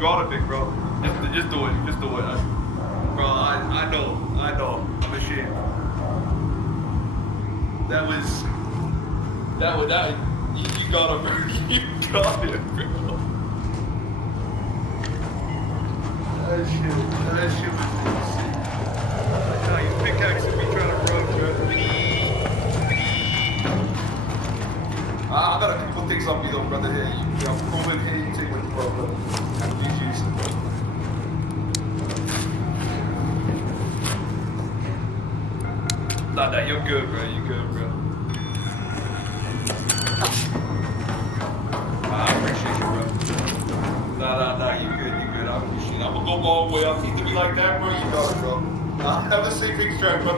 got it, big bro. Just do it. Just do it. Bro, I know. I'm ashamed. That, you got it, bro. You got it, bro. That shit was insane. No, you pickaxing me trying to run, bro. I got a couple things on me though, brother. Here, I'm going here, you take with the bro. I'm GG's, bro. Nah, you're good, bro. You're good, bro. I appreciate you, bro. Nah, you good. I appreciate it. I'm gonna go all the way up. You to be like that, bro. You got it, bro. Have a safe extract, bro.